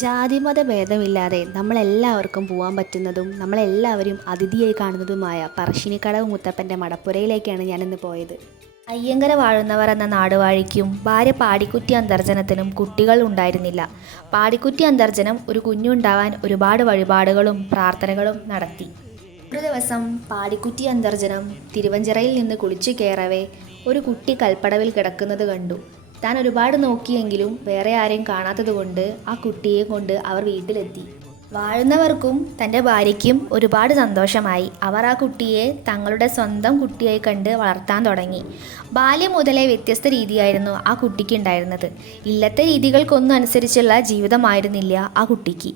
ജാതിമത ഭേദമില്ലാതെ നമ്മളെല്ലാവർക്കും പോകാൻ പറ്റുന്നതും നമ്മളെല്ലാവരും അതിഥിയായി കാണുന്നതുമായ പറശ്ശിനിക്കടവ് മുത്തപ്പൻ്റെ മടപ്പുരയിലേക്കാണ് ഞാനിന്ന് പോയത്. അയ്യങ്കര വാഴുന്നവർ എന്ന നാടുവാഴിക്കും ഭാര്യ പാടിക്കുറ്റി അന്തർജനത്തിനും കുട്ടികൾ ഉണ്ടായിരുന്നില്ല. പാടിക്കുറ്റി അന്തർജനം ഒരു കുഞ്ഞുണ്ടാവാൻ ഒരുപാട് വഴിപാടുകളും പ്രാർത്ഥനകളും നടത്തി. ഒരു ദിവസം പാടിക്കുറ്റി അന്തർജനം തിരുവഞ്ചിറയിൽ നിന്ന് കുളിച്ചു കയറവേ ഒരു കുട്ടി കൽപ്പടവിൽ കിടക്കുന്നത് കണ്ടു. താൻ ഒരുപാട് നോക്കിയെങ്കിലും വേറെ ആരെയും കാണാത്തതുകൊണ്ട് ആ കുട്ടിയെ കൊണ്ട് അവർ വീട്ടിലെത്തി. വാഴുന്നവർക്കും തൻ്റെ ഭാര്യയ്ക്കും ഒരുപാട് സന്തോഷമായി. അവർ ആ കുട്ടിയെ തങ്ങളുടെ സ്വന്തം കുട്ടിയായി കണ്ട് വളർത്താൻ തുടങ്ങി. ബാല്യം മുതലേ വ്യത്യസ്ത രീതിയായിരുന്നു ആ കുട്ടിക്ക് ഉണ്ടായിരുന്നത്. ഇല്ലത്തെ രീതികൾക്കൊന്നും അനുസരിച്ചുള്ള ജീവിതമായിരുന്നില്ല ആ കുട്ടിക്ക്.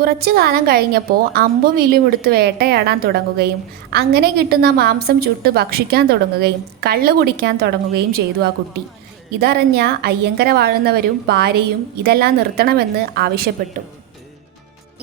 കുറച്ചു കാലം കഴിഞ്ഞപ്പോൾ അമ്പും വില്ലും എടുത്ത് വേട്ടയാടാൻ തുടങ്ങുകയും അങ്ങനെ കിട്ടുന്ന മാംസം ചുട്ട് ഭക്ഷിക്കാൻ തുടങ്ങുകയും കള്ള് കുടിക്കാൻ തുടങ്ങുകയും ചെയ്തു ആ കുട്ടി. ഇതറിഞ്ഞ അയ്യങ്കര വാഴുന്നവരും ഭാര്യയും ഇതെല്ലാം നിർത്തണമെന്ന് ആവശ്യപ്പെട്ടു.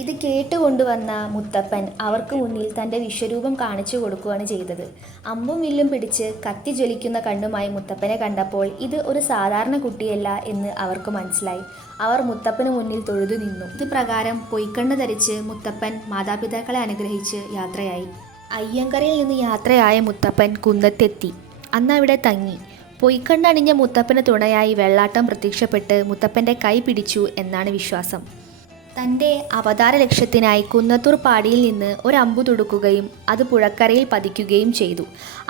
ഇത് കേട്ടുകൊണ്ടുവന്ന മുത്തപ്പൻ അവർക്ക് മുന്നിൽ തൻ്റെ വിശ്വരൂപം കാണിച്ചു കൊടുക്കുകയാണ് ചെയ്തത്. അമ്പും വില്ലും പിടിച്ച് കത്തി ജ്വലിക്കുന്ന കണ്ണുമായി മുത്തപ്പനെ കണ്ടപ്പോൾ ഇത് ഒരു സാധാരണ കുട്ടിയല്ല എന്ന് അവർക്ക് മനസ്സിലായി. അവർ മുത്തപ്പന് മുന്നിൽ തൊഴുതു നിന്നു. ഇത് പ്രകാരം പൊയ്ക്കണ്ണ് ധരിച്ച് മുത്തപ്പൻ മാതാപിതാക്കളെ അനുഗ്രഹിച്ച് യാത്രയായി. അയ്യങ്കരയിൽ നിന്ന് യാത്രയായ മുത്തപ്പൻ കുന്നത്തെത്തി. അന്ന് അവിടെ തങ്ങി. പൊയ്ക്കണ്ണണിഞ്ഞ മുത്തപ്പന് തുണയായി വെള്ളാട്ടം പ്രത്യക്ഷപ്പെട്ട് മുത്തപ്പൻ്റെ കൈ പിടിച്ചു എന്നാണ് വിശ്വാസം. തൻ്റെ അവതാര ലക്ഷ്യത്തിനായി കുന്നത്തൂർ പാടിയിൽ നിന്ന് ഒരമ്പു തുടുക്കുകയും അത് പുഴക്കരയിൽ പതിക്കുകയും ചെയ്തു.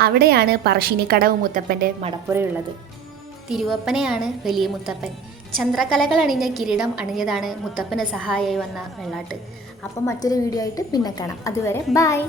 അവിടെയാണ് പറശ്ശിനിക്കടവ് മുത്തപ്പൻ്റെ മടപ്പുരയുള്ളത്. തിരുവപ്പനെയാണ് വലിയ മുത്തപ്പൻ. ചന്ദ്രകലകൾ അണിഞ്ഞ കിരീടം അണിഞ്ഞതാണ് മുത്തപ്പന് സഹായിയായി വന്ന വെള്ളാട്ട്. അപ്പം മറ്റൊരു വീഡിയോ ആയിട്ട് പിന്നെ കാണാം. അതുവരെ ബായ്.